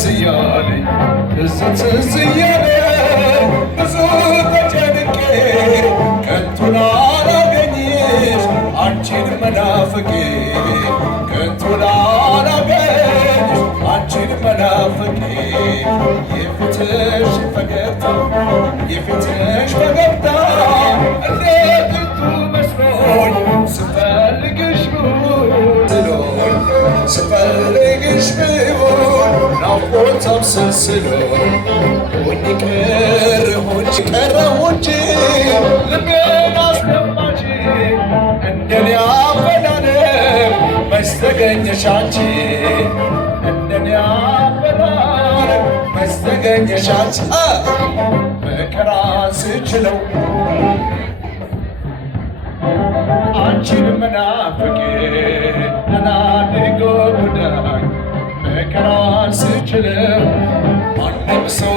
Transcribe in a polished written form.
ትዝ እያለኝ ትዝ እያለኝ ብዙ ተጨንቄ ከቶ ላላገኝሽ አንቺን መናፍቄ ከቶ ላላገኝሽ አንቺን መናፍቄ የፊትሽ ፈገግታ የፊትሽ ፈገግታ እንደ ጥንቱ መስሎኝ ስፈልግሽ ብሎኝ ስፈልግሽ ብሆን ናፍቆት አብሰልስሎኝ ሆኜ ቀረሁ እንጂ ልቤን አስደማች እንደኔ አፈላለግ መች ተገኘሽ አንቺ እንደኔ አፈላለግ መች ተገኘሽ አንቺ መከራን ስችለው አንቺን መናፍቄ አናድርጎ ጉዳይ መከራን ስችለው ማንም ሰው